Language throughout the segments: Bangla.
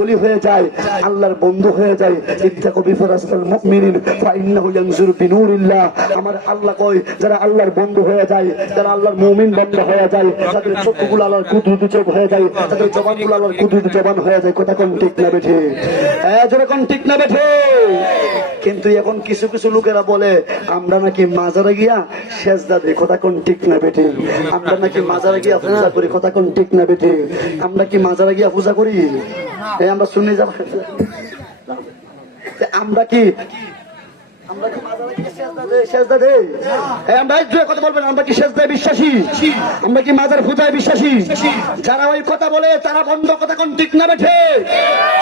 ওলি হয়ে যায়, আল্লাহর বন্ধু হয়ে যায়। ইত্তাকু বিফরাসাল মুমিনিন ফাইন্নাহু ইয়ানজুরু বিনুরিল্লাহ। আমার আল্লাহ কয় যারা আল্লাহর বন্ধু হয়ে যায়, যারা আল্লাহর মুমিন বান্দা হয়ে যায়, তাদের চোখগুলো আল্লাহর কুদরতি চোখ হয়ে যায়, তাদের জবানগুলো আল্লাহর কুদরতি জবান হয়ে যায়। কথা কোন ঠিক না বেঠে? যেরকম ঠিক না বেঠে? কিন্তু এখন কিছু কিছু লোকেরা বলে আমরা নাকি মাজারে গিয়া সেজদা দিই। কথা কোন ঠিক না বেঠে? আমরা নাকি মাজারে গিয়া পূজা করি। কথা কোন ঠিক না বেঠে? আমরা কি মাজারে গিয়া পূজা করি? আমরা শুনে যাব। আমরা কি মাজারে গিয়ে সেজদা দেই? আমরা কথা বলবেন, আমরা কি সেজদায় বিশ্বাসী? আমরা কি মাজার পূজায় বিশ্বাসী? যারা ওই কথা বলে তারা বন্ধ। কথা কোন ঠিক না বেঠে?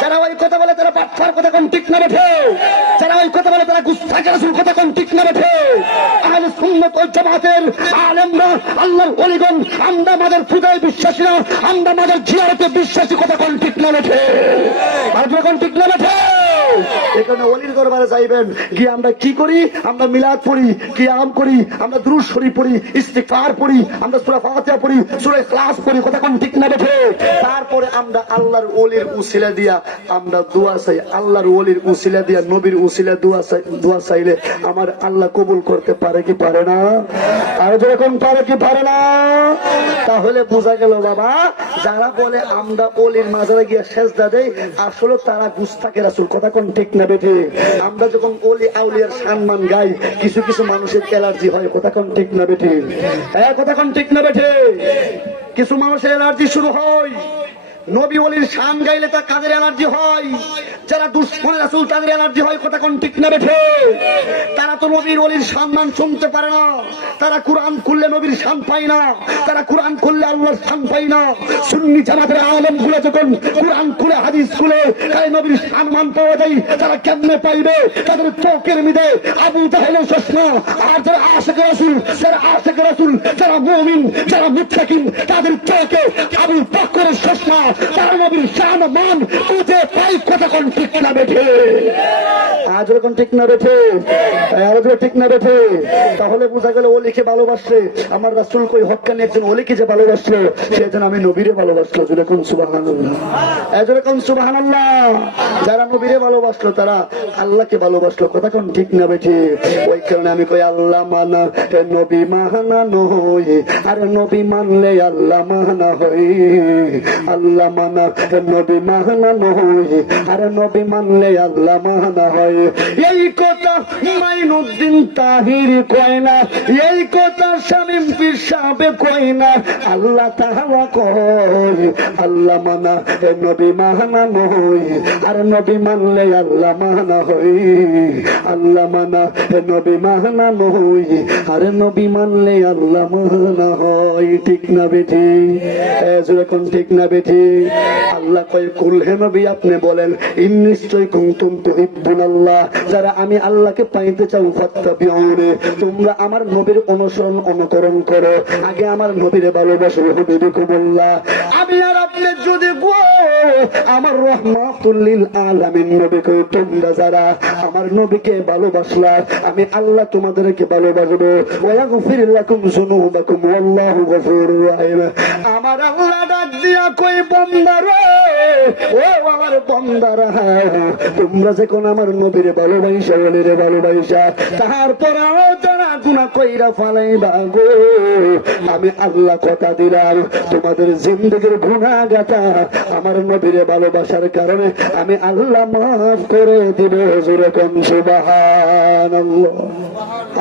যারা ওই কথা বলে তারা বাটপার। কথা কোন ঠিক না বেঠে? যারা ওই কথা বলে তারা গুস্তাখের রাসূল। কথা কোন ঠিক না বেঠে? আহলে সুন্নাত ওয়াল জামাতের আলেমরা, আল্লাহর ওলিগণ, আমরা মাজার পূজায় বিশ্বাসী না, আমরা মাজার জিয়ারতে বিশ্বাসী। কথা কোন ঠিক না বেঠে? আর কোন ঠিক না বেঠে? এখানে ওলির দরবারে যাইবেন, গিয়ে আমরা কি করি? আমরা মিলাদ পড়ি, কিয়াম করি, আমরা দুরূদ শরীফ পড়ি, ইস্তিগফার পড়ি, আমরা সূরা ফাতিহা পড়ি, সূরা ইখলাস পড়ি। কথা কোন ঠিক না বেঠে? তারপরে আমরা আল্লাহর ওলির উসিলা দিয়া আমরা দোয়া চাই। আল্লাহর ওলির উসিলা দিয়া, নবীর উসিলা দোয়া চাইলে আমার আল্লাহ কবুল করতে পারে কি পারে না? আর যখন পারে কি পারে না? তাহলে বোঝা গেল বাবা, যারা বলে আমরা ওলির মাজারে গিয়ে সেজদা দেই, আসলে তারা গুস্তাখের রাসূল। কথা কোন ঠিক না বেঠে? আমরা যখন ওলি আউলিয়ার সম্মান গাই, কিছু কিছু মানুষের অ্যালার্জি হয়। কথা কোন ঠিক না বেঠে? কথা কোন ঠিক না বেঠে? কিছু মানুষের অ্যালার্জি শুরু হয়। নবী ওলির শান গাইলে তার কাদের অ্যালার্জি হয়? যারা দুশমনের রাসূল তাদের অ্যালার্জি হয়। কথা কোন ঠিক না বেঠে? তারা তো নবীর ওলির সম্মান শুনতে পারে না। তারা কোরআন খুললে নবীর শান পায় না, তারা কোরআন খুললে আল্লাহর শান পায় না। সুন্নি জামাতের আলেমগুলো যখন কোরআন খুলে হাদিস খুলে তাই নবীর সম্মান পাওয়া যায়, তারা কেমনে পাইবে? তাদের চোখের মিদে আবু জাহেলের প্রশ্ন। আর যারা আশিক রাসূল, যারা আশিক রাসূল, যারা মুমিন, যারা মুত্তাকিন, তাদের চোখে আবু বকরের প্রশ্ন। তারা নবীর শান মান বুঝে পাই। কথা কোন ঠিক না বেঠে? আজ এরকম ঠিক না বেঠে? আরো ঠিক না বেঠে? তাহলে বোঝা গেল ওলিকে ভালোবাসলে আমার রাসূল কই হক্কানি একজন ওলিকে যে ভালোবাসলো, সেজন্য আমি নবীরে ভালোবাসলো। যেরকম সুবহানাল্লাহ, যেরকম সুবহানাল্লাহ। যারা নবীরে ভালোবাসলো তারা আল্লাহকে ভালোবাসলো। কথা কোন ঠিক না বেঠে? ওই কারণে আমি কই আল্লাহ মানা নবী মানা নয়, আর নবী মানলে আল্লাহ মানা হয়। আল্লাহ মানা নবী মানা নয়, আর নবী মানলে আল্লাহ মানা হয়। এই কথা মাইনুদ্দিন তাহির কয় না, এই কথা শামীম পীর সাহেব কয় না, আল্লাহ তাআলা কয় আল্লাহ মানা নবী মানা নয়, আর নবী মানলে আল্লাহ মানা হয়। আল্লাহ মানা নবী মানা নয়, আর নবী মানলে আল্লাহ মানা হয়। ঠিক না বেঠি? যেরকম ঠিক না বেঠি? আল্লাহ কয় কুল হে নবী আপনি বলেন নিশ্চয় কুনতুম তুহিব্বুনাল্লাহ, যারা আমি আল্লাহকে পাইতে চাও ফাত্তাবিউনি, তোমরা আমার নবীর অনুসরণ অনুকরণ করো। আগে আমার নবীরে ভালোবাসো। হুবিকুমুল্লাহ। আমি আর আপনি যদি গো আমার রাহমাতুল লিল আলামিন নবী কই তোমরা যারা আমার নবীকে ভালোবাসলা, আমি আল্লাহ তোমাদেরকে ভালোবাসবো। ওয়া ইয়াগফির লাকুম যুনুবাকুম ওয়াল্লাহু গফুরুর রহিম। আমার আল্লাহ ডাক দিয়া কই বান্দারে, ও আমার বান্দারা, তোমরা যখন আমার নবীরে ভালোবাসা, ওলিরে ভালোবাসা, তারপরেও যারা গুনাহ কইরা ফালাইবা গো, আমি আল্লাহ কথা দিলাম তোমাদের জিন্দেগির গুনাহ গাতা আমার নবীরে ভালোবাসার কারণে আমি আল্লাহ মাফ করে দিব। যেরকম সুবহানাল্লাহ।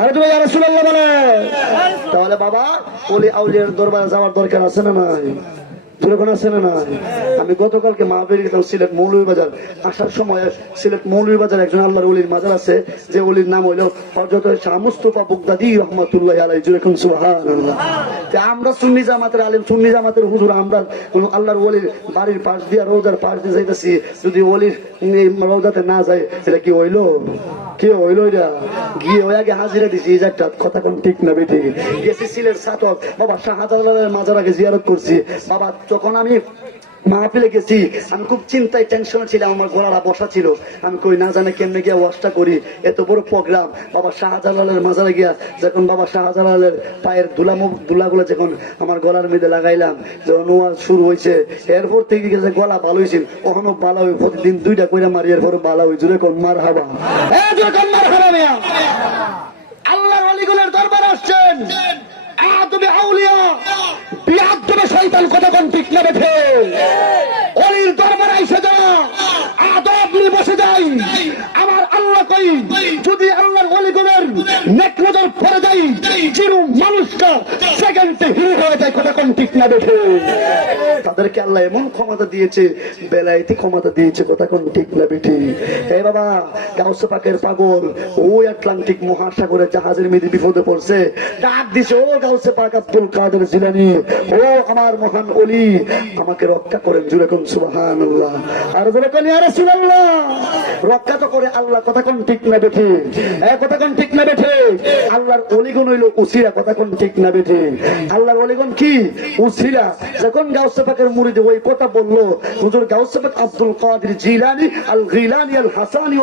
আর তুমি ইয়া রাসূলুল্লাহ বলে। তাহলে বাবা ওলি আউলিয়ার দরবারে যাওয়ার দরকার আছে না নাই? আমি গতকালকে মাহফিলে গেলাম সিলেট মৌলভীবাজার। আসার সময় সিলেট মৌলভীবাজার একজন আল্লাহর ওলির মাজার আছে, যে ওলির নাম হইল হযরত শাহ মুস্তাফা বুগদাদি রাহমাতুল্লাহ আলাইহি। যেরকম সুবহানাল্লাহ। আমরা সুন্নি জামাতের আলেম, সুন্নি জামাতের হুজুর, আমরা কোন আল্লাহর ওলির বাড়ির পাশ দিয়ে রোজার পাশ দিয়ে যাইতেছি, যদি ওলির রোজাতে না যায় এটা কি হইলো? কি হইলো? এটা গিয়ে ওই আগে হাজিরা দিছি। এই একটা কথা কোন ঠিক না বেঠি? গেছি সিলেট সাতক বাবা শাহজালালের মাজার আগে জিয়ারত করছি। বাবা যখন আমি মাহফিলে গেছি, আমি খুব চিন্তায় টেনশনে ছিলাম, আমার গলাটা বসা ছিল। আমি কই না জানে কেমনে গিয়া ওয়াজটা করি, এত বড় প্রোগ্রাম। বাবা শাহজালালের মাজারে গিয়া যখন বাবা শাহজালালের পায়ের দুলাগুলো যখন আমার গলার মধ্যে লাগাইলাম, যখন ওয়াজ শুরু হয়েছে, এরপর থেকে গেছে গলা ভালো হয়েছিল। কখনো ভালো হই, প্রতিদিন 2টা কইরা মারি, এরপর ভালো হই। জুড়ে কোন মার হাবা, জুড়ে কোন মার হাবা মিয়া। আল্লাহর ওলিগুলোর দরবারে আসছেন আদমে আউলিয়া বিআদবে শয়তান, কথা কোন ঠিক না বেঠে? ওলির দরবারে এসে যা আদব নিয়ে বসে যাই। আমার আল্লাহ কই, যদি আল্লাহর ওলিগুলোর নেক নজর পড়ে যায়, চির মানুষটা সেকেন্ডে হিরো হয়ে যায়, কথা কোন ঠিক না বেঠে? তাদেরকে আল্লাহ এমন ক্ষমতা দিয়েছে, বেলায়েতি ক্ষমতা দিয়েছে, কথা কোন ঠিক না বেঠে? হে বাবা, গাউসে পাকের পাগল ওই আটলান্টিক মহাসাগরে জাহাজের মধ্যে বিপদে পড়ছে, ডাক দিছে, ও গাউসে পাক আব্দুল কাদের জিলানী, ও আমার মহান ওলি, আমাকে রক্ষা করেন। জুড়ে কোন সুবহানাল্লাহ, আর জুড়ে কোন ইয়া রাসূলুল্লাহ। রক্ষা তো করে আল্লাহ, কথা কোন ঠিক না বেঠে? কথা কোন ঠিক না বেঠে? আল্লাহর ওলিগুন হইল উসিরা, কথা কোন ঠিক না বেঠে? আল্লাহর ওলিগুন কি? উসিরা। যখন গাউসে পাকের মুরিদ ওই কথা বললো, হুজুর গাউসে পাক আব্দুল কাদের জিলানী আল গিলানী আল হাসানী